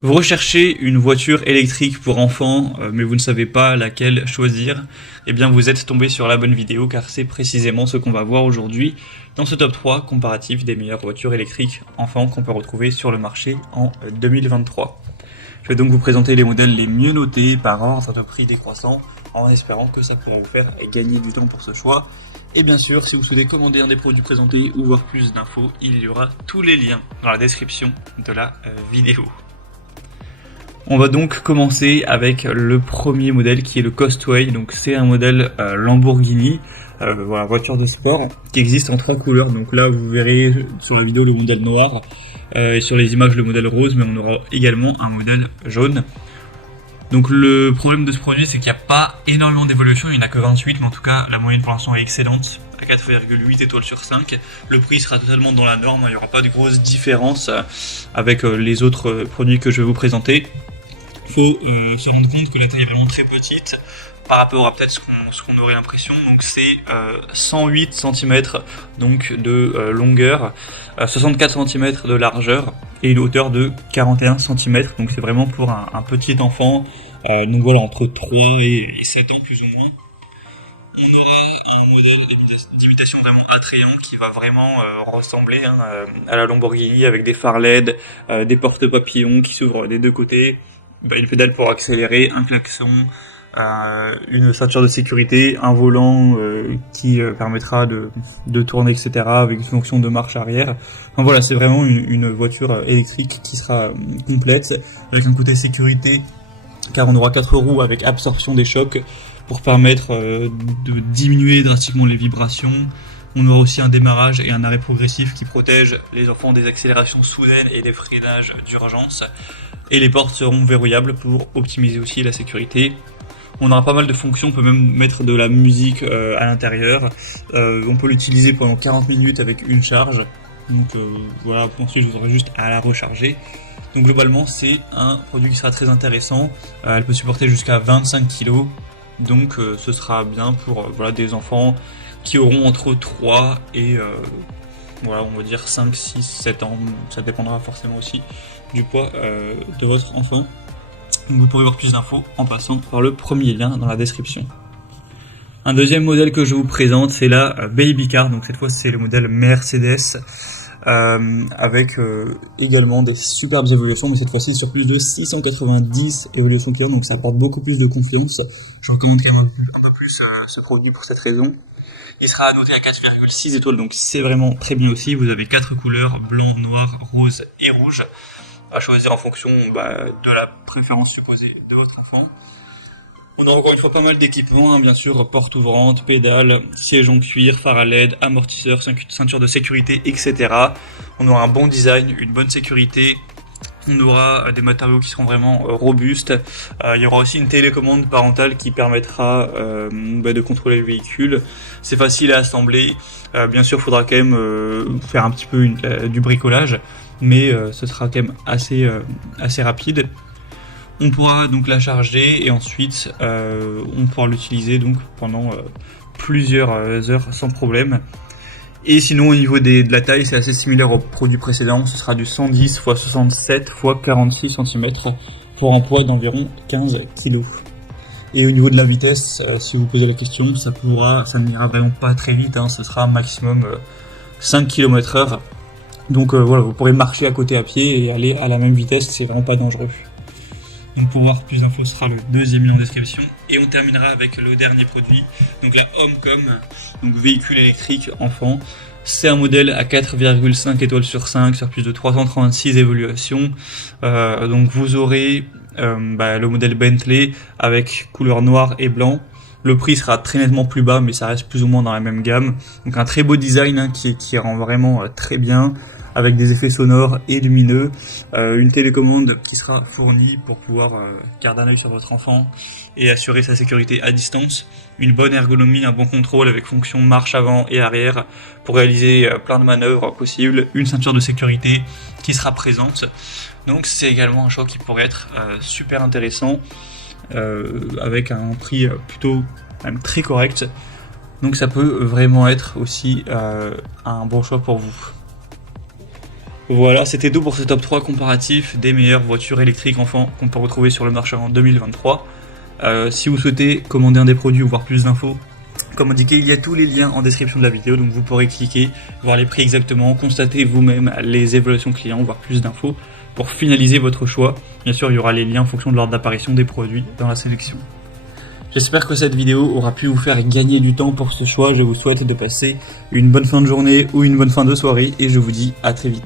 Vous recherchez une voiture électrique pour enfants, mais vous ne savez pas laquelle choisir, eh bien vous êtes tombé sur la bonne vidéo car c'est précisément ce qu'on va voir aujourd'hui dans ce top 3 comparatif des meilleures voitures électriques enfants qu'on peut retrouver sur le marché en 2023. Je vais donc vous présenter les modèles les mieux notés par ordre de prix décroissant en espérant que ça pourra vous faire gagner du temps pour ce choix. Et bien sûr, si vous souhaitez commander un des produits présentés ou voir plus d'infos, il y aura tous les liens dans la description de la vidéo. On va donc commencer avec le premier modèle qui est le Costway. Donc c'est un modèle Lamborghini, voilà, voiture de sport qui existe en 3 couleurs. Donc là vous verrez sur la vidéo le modèle noir et sur les images le modèle rose, mais on aura également un modèle jaune. Donc le problème de ce produit, c'est qu'il n'y a pas énormément d'évolution, il n'y en a que 28, mais en tout cas la moyenne pour l'instant est excellente, à 4,8 étoiles sur 5. Le prix sera totalement dans la norme, il n'y aura pas de grosse différence avec les autres produits que je vais vous présenter. Il faut se rendre compte que la taille est vraiment très petite par rapport à peut-être ce qu'on aurait l'impression. Donc c'est 108 cm donc de longueur, 64 cm de largeur et une hauteur de 41 cm. Donc c'est vraiment pour un petit enfant, donc voilà, entre 3 et 7 ans plus ou moins. On aura un modèle d'imitation vraiment attrayant qui va vraiment ressembler à la Lamborghini, avec des phares LED, des porte-papillons qui s'ouvrent des deux côtés, une pédale pour accélérer, un klaxon, une ceinture de sécurité, un volant qui permettra de tourner, etc., avec une fonction de marche arrière. Enfin voilà, c'est vraiment une voiture électrique qui sera complète, avec un côté sécurité, car on aura 4 roues avec absorption des chocs pour permettre de diminuer drastiquement les vibrations. On aura aussi un démarrage et un arrêt progressif qui protègent les enfants des accélérations soudaines et des freinages d'urgence. Et les portes seront verrouillables pour optimiser aussi la sécurité. On aura pas mal de fonctions, on peut même mettre de la musique à l'intérieur. On peut l'utiliser pendant 40 minutes avec une charge. Donc voilà, ensuite vous aurez juste à la recharger. Donc globalement c'est un produit qui sera très intéressant. Elle peut supporter jusqu'à 25 kg. Donc ce sera bien pour voilà, des enfants qui auront entre 3 et voilà, on va dire 5, 6, 7 ans. Ça dépendra forcément aussi du poids de votre enfant. Donc vous pourrez voir plus d'infos en passant par le premier lien dans la description. Un deuxième modèle que je vous présente, c'est la Baby Car. Donc cette fois c'est le modèle Mercedes avec également des superbes évolutions, mais cette fois-ci sur plus de 690 évolutions clients, donc ça apporte beaucoup plus de confiance. Je recommande quand même un peu plus ce produit pour cette raison. Il sera noté à 4,6 étoiles, donc c'est vraiment très bien aussi. Vous avez 4 couleurs, blanc, noir, rose et rouge, à choisir en fonction de la préférence supposée de votre enfant. On aura encore une fois pas mal d'équipements, bien sûr, porte ouvrante, pédale, siège en cuir, phare à LED, amortisseur, ceinture de sécurité, etc. On aura un bon design, une bonne sécurité. On aura des matériaux qui seront vraiment robustes. Il y aura aussi une télécommande parentale qui permettra de contrôler le véhicule. C'est facile à assembler. Bien sûr, il faudra quand même faire un petit peu du bricolage, mais ce sera quand même assez rapide. On pourra donc la charger et ensuite on pourra l'utiliser donc pendant plusieurs heures sans problème. Et sinon au niveau de la taille, c'est assez similaire au produit précédent, ce sera du 110 x 67 x 46 cm pour un poids d'environ 15 kg. Et au niveau de la vitesse, si vous posez la question, ça n'ira vraiment pas très vite, ce sera maximum 5 km/h. Donc voilà, vous pourrez marcher à côté à pied et aller à la même vitesse, c'est vraiment pas dangereux. Donc pour voir plus d'infos, ce sera le deuxième lien en description. Et on terminera avec le dernier produit, donc la Homecom, donc véhicule électrique enfant. C'est un modèle à 4,5 étoiles sur 5 sur plus de 336 évaluations. Donc vous aurez le modèle Bentley avec couleur noire et blanc. Le prix sera très nettement plus bas, mais ça reste plus ou moins dans la même gamme. Donc un très beau design qui rend vraiment très bien, avec des effets sonores et lumineux, une télécommande qui sera fournie pour pouvoir garder un œil sur votre enfant et assurer sa sécurité à distance, une bonne ergonomie, un bon contrôle avec fonction marche avant et arrière pour réaliser plein de manœuvres possibles, une ceinture de sécurité qui sera présente. Donc c'est également un choix qui pourrait être super intéressant, avec un prix plutôt même très correct. Donc ça peut vraiment être aussi un bon choix pour vous. Voilà, c'était tout pour ce top 3 comparatif des meilleures voitures électriques enfants qu'on peut retrouver sur le marché en 2023. Si vous souhaitez commander un des produits ou voir plus d'infos, comme indiqué, il y a tous les liens en description de la vidéo, donc vous pourrez cliquer, voir les prix exactement, constater vous-même les évaluations clients, voir plus d'infos pour finaliser votre choix. Bien sûr, il y aura les liens en fonction de l'ordre d'apparition des produits dans la sélection. J'espère que cette vidéo aura pu vous faire gagner du temps pour ce choix. Je vous souhaite de passer une bonne fin de journée ou une bonne fin de soirée et je vous dis à très vite.